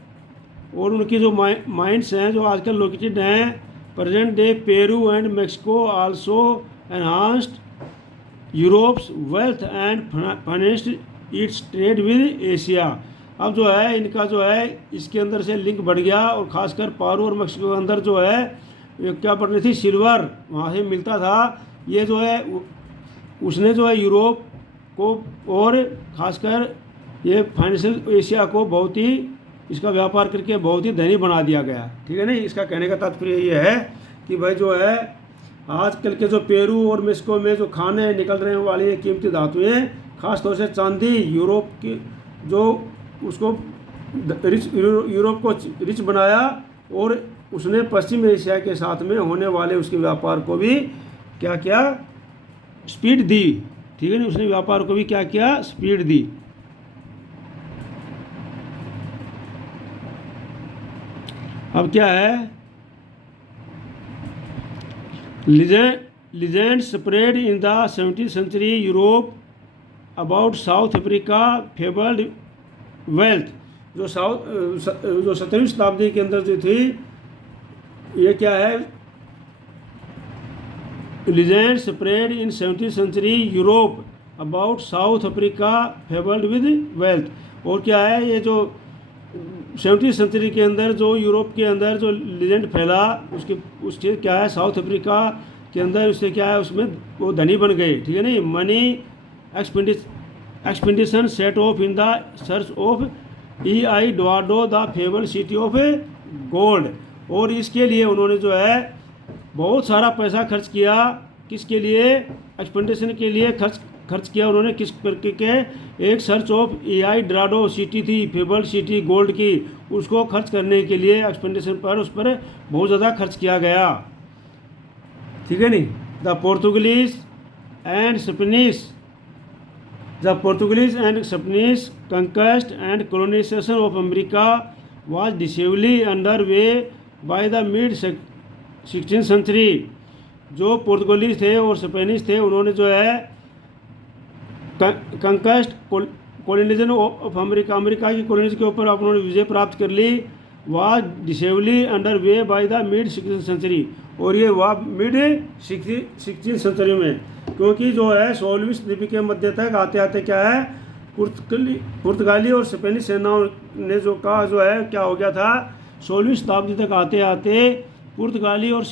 और उनकी जो माइंस हैं जो आजकल लोकेटेड हैं present day Peru and Mexico also enhanced Europe's wealth and financed it's trade with Asia. अब जो है इनका जो है इसके अंदर से लिंक बढ़ गया और ख़ासकर पेरू और मेक्सिको के अंदर जो है क्या बढ़ रही थी, सिल्वर वहाँ से मिलता था। ये जो है उसने जो है यूरोप को और ख़ासकर ये फाइनेंशियल एशिया को बहुत ही इसका व्यापार करके बहुत ही धनी बना दिया गया, ठीक है नहीं। इसका कहने का तात्पर्य ये है कि भाई जो है आजकल के जो पेरू और मेक्सिको में जो खाने निकल रहे वाली कीमती धातुएं, ख़ास तौर से चांदी, यूरोप की जो उसको यूरोप को रिच बनाया और उसने पश्चिम एशिया के साथ में होने वाले उसके व्यापार को भी क्या किया, स्पीड दी, ठीक है नहीं। उसने व्यापार को भी क्या किया, स्पीड दी। अब क्या है, legend spread in the 17th century Europe about South Africa fabled wealth, जो 17वीं शताब्दी के अंदर जो थी ये क्या है, legend spread in 17th century Europe about South Africa fabled with wealth. और क्या है, ये जो 17वीं सेंचुरी के अंदर जो यूरोप के अंदर जो लीजेंड फैला उसके क्या है, साउथ अफ्रीका के अंदर उससे क्या है, उसमें वो धनी बन गए, ठीक है नहीं। Many expedition set off in the search of E.I. Dorado the fable city of gold. और इसके लिए उन्होंने जो है बहुत सारा पैसा खर्च किया, किसके लिए, एक्सपेंडिशन के लिए खर्च किया उन्होंने, किस करके के एक सर्च ऑफ E.I. डुआर्डो सिटी थी, फेबल सिटी गोल्ड की, उसको खर्च करने के लिए एक्सपेंडिशन पर उस पर बहुत ज़्यादा खर्च किया गया, ठीक है नहीं। The Portuguese and Spanish conquest and colonization of America was decisively underway by the mid 16th century। जो पोर्तुगीज थे और स्पेनिश थे उन्होंने जो है conquest colonisation of America, America की कॉलोनीज के ऊपर उन्होंने विजय प्राप्त कर ली। Was decisively under way by the mid 16th century, और ये हुआ मिड 16th सेंचुरी में, क्योंकि जो है 16वीं सदी के मध्य तक आते आते क्या है, पुर्तगाली और स्पेनिश सेनाओं ने जो है क्या हो गया था, 16वीं शताब्दी तक आते आते पुर्तगाली और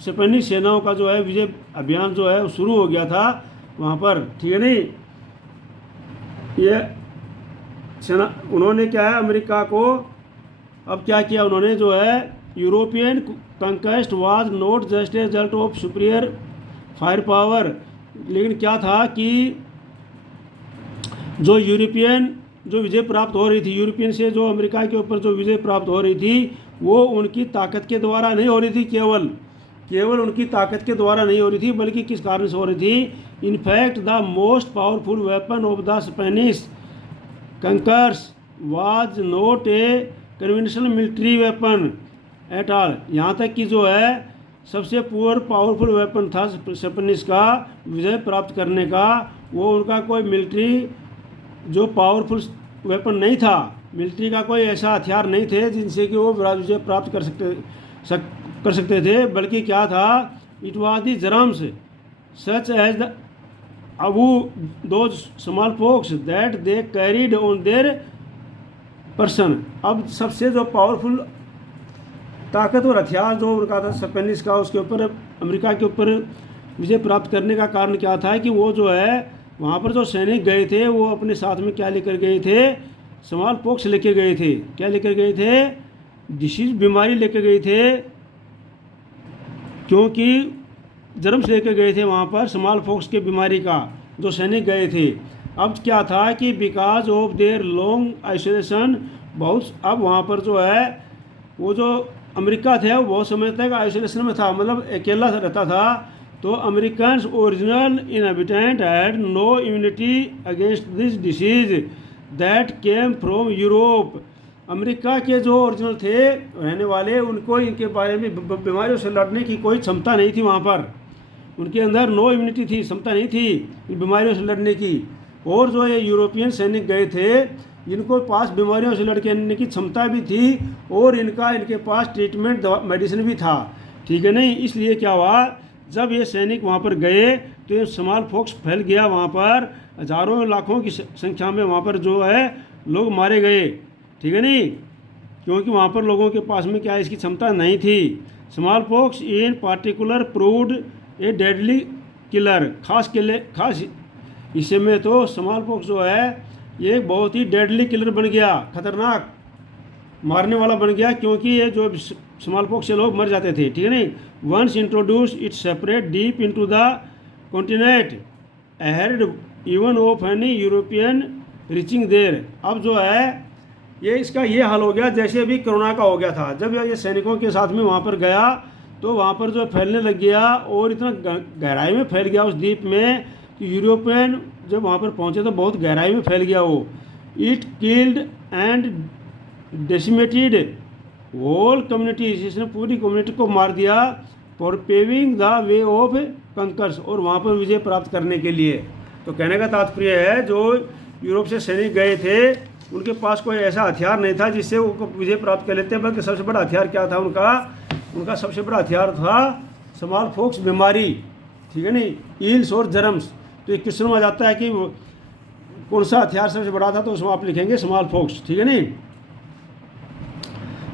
स्पेनिश सेनाओं का जो है विजय अभियान जो है वो शुरू हो गया था वहाँ पर, ठीक है नहीं। ये सेना उन्होंने क्या है अमेरिका को अब क्या किया उन्होंने जो है European conquest was not just a result of superior fire power, लेकिन क्या था कि जो यूरोपियन जो विजय प्राप्त हो रही थी, यूरोपियन से जो अमेरिका के ऊपर जो विजय प्राप्त हो रही थी वो उनकी ताकत के द्वारा नहीं हो रही थी, केवल उनकी ताकत के द्वारा नहीं हो रही थी, बल्कि किस कारण से हो रही थी। In fact the most powerful weapon of the Spanish conquerors was not a conventional military weapon at all. यहाँ तक कि जो है सबसे पावरफुल वेपन था स्पेनिश का विजय प्राप्त करने का, वो उनका कोई मिलिट्री जो पावरफुल वेपन नहीं था, मिलिट्री का कोई ऐसा हथियार नहीं थे जिनसे कि वो विजय प्राप्त कर सकते थे, बल्कि क्या था, it was the germs such as the अबू those smallpox that they carried on their person. अब सबसे जो पावरफुल ताकतवर हथियार जो उनका था स्पेनिश का, उसके ऊपर अमेरिका के ऊपर विजय प्राप्त करने का कारण क्या था कि वो जो है वहाँ पर जो सैनिक गए थे वो अपने साथ में क्या लेकर गए थे, स्मॉल पॉक्स लेकर गए थे। क्या लेकर गए थे? डिसीज बीमारी लेकर गए थे, क्योंकि जर्म्स लेकर गए थे वहाँ पर स्मॉल पॉक्स के बीमारी का जो सैनिक गए थे। अब क्या था कि because of their long isolation, बहुत अब वहाँ पर जो है वो जो अमेरिका थे वो बहुत समय तक आइसोलेशन में था, मतलब अकेला रहता था। तो American original inhabitant had no immunity against this disease that came from Europe. America के जो ओरिजिनल थे रहने वाले, उनको इनके बारे में बीमारियों से लड़ने की कोई क्षमता नहीं थी। वहाँ पर उनके अंदर नो इम्यूनिटी थी, क्षमता नहीं थी इन बीमारियों से लड़ने की। और जो ये यूरोपियन सैनिक गए थे इनको पास बीमारियों से लड़ने की क्षमता भी थी और इनके पास ट्रीटमेंट मेडिसिन भी था, ठीक है नहीं। इसलिए क्या हुआ, जब ये सैनिक वहाँ पर गए तो ये स्मॉल पॉक्स फैल गया वहाँ पर, हजारों लाखों की संख्या में वहाँ पर जो है लोग मारे गए, ठीक है नहीं, क्योंकि वहाँ पर लोगों के पास में क्या इसकी क्षमता नहीं थी। स्मॉल पॉक्स इन पार्टिकुलर प्रूव्ड ए डेडली किलर, खास हिस्से में तो स्मॉल पॉक्स जो है ये बहुत ही डेडली किलर बन गया, खतरनाक मारने वाला बन गया, क्योंकि ये जो स्मॉल पॉक्स से लोग मर जाते थे, ठीक है नहीं। Once introduce it separate deep into the continent ahead even of any European reaching there. अब जो है ये इसका ये हाल हो गया जैसे अभी कोरोना का हो गया था। जब ये सैनिकों के साथ में वहाँ पर गया तो वहाँ पर जो फैलने लग गया और इतना गहराई में फैल गया उस द्वीप में कि यूरोपियन जब वहाँ पर पहुँचे तो बहुत गहराई में फैल गया वो। It killed and decimated whole community, इसने पूरी कम्युनिटी को मार दिया for paving the way of conquerors, और वहाँ पर विजय प्राप्त करने के लिए। तो कहने का तात्पर्य है जो यूरोप से सैनिक गए थे उनके पास कोई ऐसा हथियार नहीं था जिससे वो विजय प्राप्त कर लेते, बल्कि सबसे बड़ा हथियार क्या था उनका सबसे बड़ा हथियार था स्मॉल पॉक्स बीमारी, ठीक है नहीं, ईल्स और जर्म्स। तो एक क्वेश्चन में आ जाता है कि कौन सा हथियार सबसे बड़ा था, तो उसमें आप लिखेंगे स्मॉल पॉक्स, ठीक है नहीं।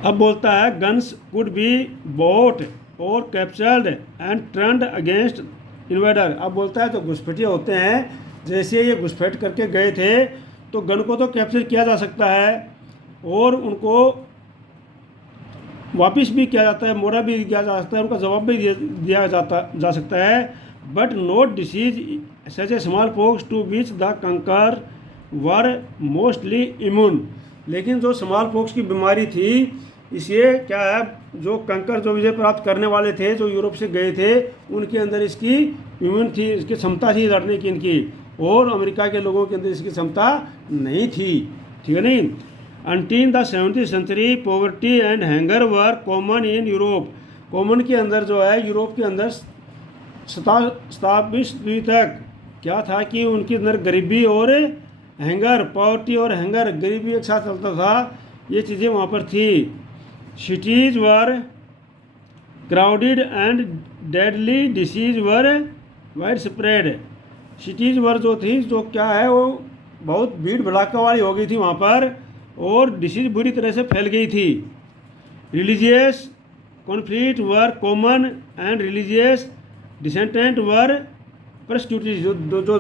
अब बोलता है गन्स कुड बी बॉट और captured and turned against invader. अब बोलता है तो घुसपैठिए होते हैं, जैसे ये घुसपैठ करके गए थे तो गन को तो कैप्चर किया जा सकता है और उनको वापस भी किया जाता है, मोड़ा भी किया जा सकता है, उनका जवाब भी दिया जा सकता है, but not disease such a smallpox to which the conquer were mostly immune. लेकिन जो स्मॉल पॉक्स की बीमारी थी इससे क्या है, जो कंकर जो विजय प्राप्त करने वाले थे जो यूरोप से गए थे उनके अंदर इसकी इम्यून थी, इसकी क्षमता थी लड़ने की इनकी, और अमेरिका के लोगों के अंदर इसकी क्षमता नहीं थी, ठीक है नहीं। Until the 17th century poverty and hunger were common in Europe. Common के अंदर जो है यूरोप के अंदर 27वीं तक क्या था कि उनके अंदर गरीबी और हैंगर, पॉवर्टी और हैंगर, गरीबी एक साथ चलता था, ये चीज़ें वहाँ पर थी। Cities were crowded and deadly disease were widespread. Cities were जो थी जो क्या है वो बहुत भीड़ भड़ाका वाली हो गई थी वहाँ पर, और डिसीज बुरी तरह से फैल गई थी। Religious conflict were common and religious dissentient were persecuted. जो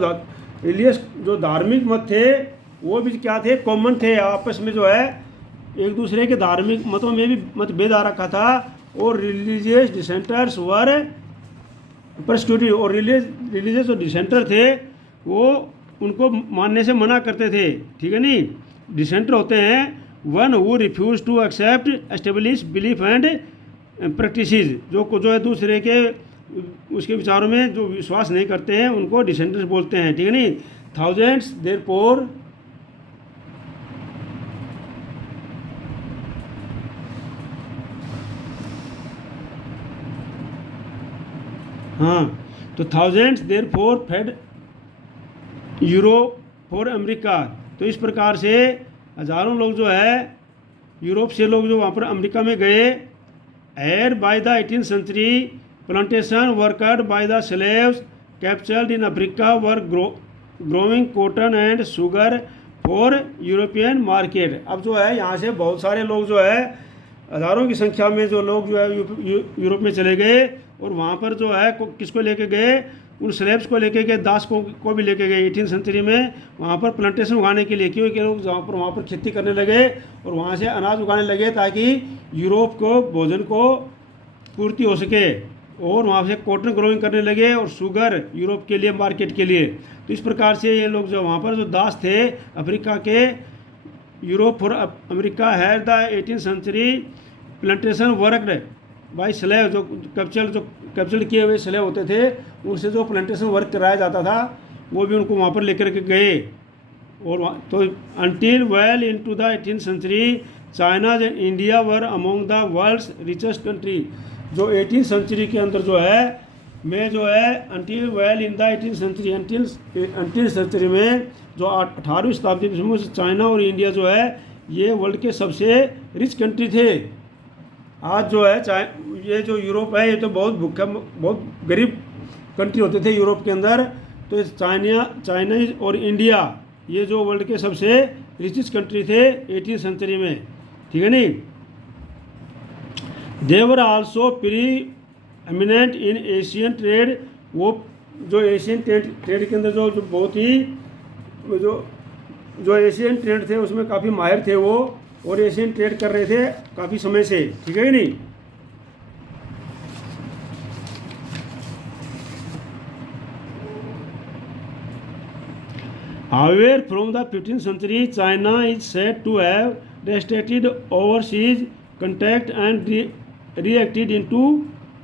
रिलीजियस जो धार्मिक मत थे वो भी क्या थे, कॉमन थे, आपस में जो है एक दूसरे के धार्मिक मतों में भी मतभेद आ रखा था। और रिलीजियस डिसेंटर्स वर परसिक्यूटेड, और रिलीजियस जो डिसेंटर थे वो उनको मानने से मना करते थे, ठीक है नहीं। डिसेंटर होते हैं one who refuse to accept establish belief and practices, जो है दूसरे के उसके विचारों में जो विश्वास नहीं करते हैं उनको डिसेंटर्स बोलते हैं, ठीक है नहीं। थाउजेंड्स देयरफॉर हाँ, तो thousands therefore fled Europe for America. तो इस प्रकार से हज़ारों लोग जो है यूरोप से लोग जो वहाँ पर अमेरिका में गए। एयर by the 18th century plantation worked by the slaves captured in Africa were growing cotton and sugar for European market. अब जो है यहाँ से बहुत सारे लोग जो है हज़ारों की संख्या में जो लोग जो है यूरोप में चले गए और वहाँ पर जो है किसको लेके गए, उन स्लेब्स को लेके गए, दास को भी लेके गए 18th सेंचुरी में वहाँ पर प्लांटेशन उगाने के लिए, क्योंकि लोग वहाँ पर खेती करने लगे और वहाँ से अनाज उगाने लगे ताकि यूरोप को भोजन को पूर्ति हो सके। और वहाँ से कॉटन ग्रोइंग करने लगे और शुगर यूरोप के लिए मार्केट के लिए। तो इस प्रकार से ये लोग जो वहाँ पर जो दास थे अफ्रीका के, यूरोप फॉर अमेरिका है the 18th century plantation worked by slave, जो कैप्चर किए हुए स्लेव होते थे उनसे जो प्लांटेशन वर्क कराया जाता था वो भी उनको वहाँ पर लेकर के गए। और तो until well into the 18th century China and India were among the world's richest country. जो 18th सेंचुरी के अंदर जो है में जो है until well in the 18th century, until century में जो 18वीं शताब्दी में चाइना और इंडिया जो है ये वर्ल्ड के सबसे रिच कंट्री थे। आज जो है ये जो यूरोप है ये तो बहुत गरीब कंट्री होते थे यूरोप के अंदर। तो चाइना और इंडिया ये जो वर्ल्ड के सबसे रिचेस्ट कंट्री थे 18th सेंचुरी में, ठीक है नहीं। They were also preeminent in Asian trade. वो जो एशियन ट्रेड के अंदर जो बहुत ही जो एशियन ट्रेड थे उसमें काफ़ी माहिर थे वो, और एशियन ट्रेड कर रहे थे काफ़ी समय से, ठीक है कि नहीं। However, from the 15th century, China is said to have restricted overseas contact and reacted into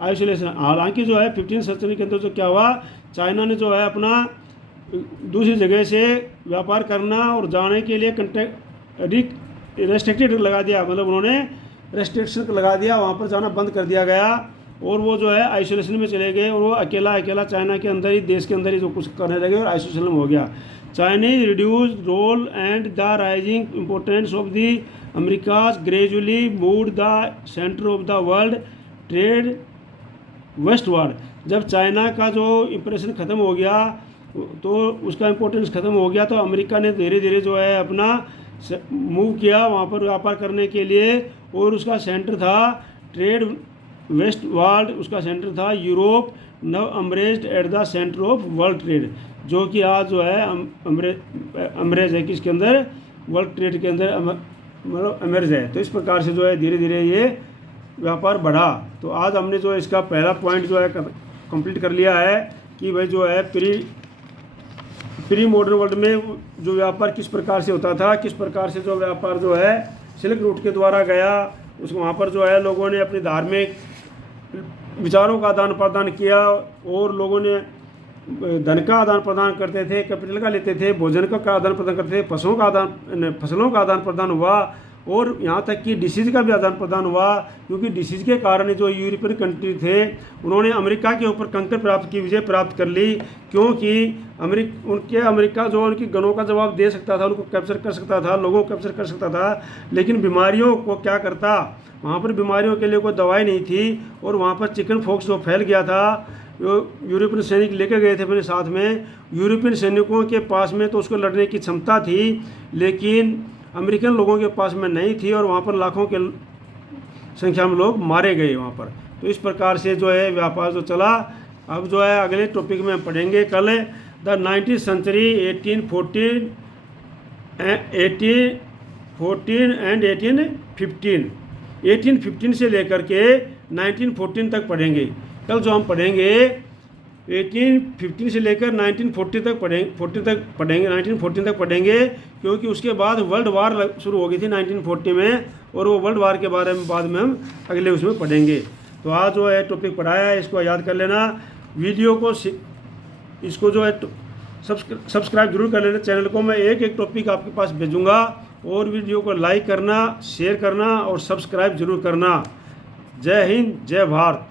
isolation। हालांकि जो है 15th सेंचुरी के अंदर जो क्या हुआ, चाइना ने जो है अपना दूसरी जगह से व्यापार करना और जाने के लिए रेस्ट्रिक्टेड लगा दिया, मतलब उन्होंने रेस्ट्रिक्शन लगा दिया, वहाँ पर जाना बंद कर दिया गया और वो जो है आइसोलेशन में चले गए और वो अकेला चाइना के अंदर ही, देश के अंदर ही जो कुछ करने लगे और आइसोलेशन में हो गया। Chinese reduce role and the rising importance of the Americas gradually moved the centre of the world trade westward. जब चाइना का जो इम्प्रेशन ख़त्म हो गया तो उसका इम्पोर्टेंस ख़त्म हो गया, तो अमेरिका ने धीरे धीरे जो है अपना मूव किया वहाँ पर व्यापार करने के लिए, और उसका सेंटर था ट्रेड वेस्ट वर्ल्ड, उसका सेंटर था Europe. Now emerged at the centre of world trade, जो कि आज जो है अमरेज है किसके अंदर, वर्ल्ड ट्रेड के अंदर मतलब अमरेज है। तो इस प्रकार से जो है धीरे धीरे ये व्यापार बढ़ा। तो आज हमने जो इसका पहला पॉइंट जो है कंप्लीट कर लिया है कि भाई जो है प्री मॉडर्न वर्ल्ड में जो व्यापार किस प्रकार से होता था, किस प्रकार से जो व्यापार जो है सिल्क रूट के द्वारा गया, उसको वहाँ पर जो है लोगों ने अपने धार्मिक विचारों का आदान प्रदान किया और लोगों ने धन का आदान प्रदान करते थे, कैपिटल का लेते थे, भोजन का आदान प्रदान करते थे, फसलों का आदान प्रदान हुआ और यहाँ तक कि डिसीज़ का भी आदान प्रदान हुआ। क्योंकि डिसीज़ के कारण जो यूरोपियन कंट्री थे उन्होंने अमेरिका के ऊपर कंकर प्राप्त की, विजय प्राप्त कर ली, क्योंकि अमेरिका जो उनकी गनों का जवाब दे सकता था, उनको कैप्चर कर सकता था, लोगों को कैप्चर कर सकता था, लेकिन बीमारियों को क्या करता, वहाँ पर बीमारियों के लिए कोई दवाई नहीं थी और वहाँ पर चिकन पॉक्स जो फैल गया था, यूरोपियन सैनिक लेके गए थे अपने साथ में, यूरोपियन सैनिकों के पास में तो उसको लड़ने की क्षमता थी लेकिन अमेरिकन लोगों के पास में नहीं थी, और वहाँ पर संख्या में लोग मारे गए वहाँ पर। तो इस प्रकार से जो है व्यापार जो चला। अब जो है अगले टॉपिक में हम पढ़ेंगे कल द 19th सेंचुरी 1814 एंड 1815 से लेकर के 1914 तक पढ़ेंगे। कल जो हम पढ़ेंगे 1815 से लेकर 1940 तक पढ़ेंगे 1914 तक पढ़ेंगे, क्योंकि उसके बाद वर्ल्ड वार शुरू हो गई थी 1940 में, और वो वर्ल्ड वार के बारे में बाद में हम अगले उसमें पढ़ेंगे। तो आज जो है टॉपिक पढ़ाया है, इसको याद कर लेना। वीडियो को इसको जो है सब्सक्राइब जरूर कर लेना चैनल को। मैं एक एक टॉपिक आपके पास भेजूँगा, और वीडियो को लाइक करना, शेयर करना और सब्सक्राइब जरूर करना। जय हिंद, जय भारत।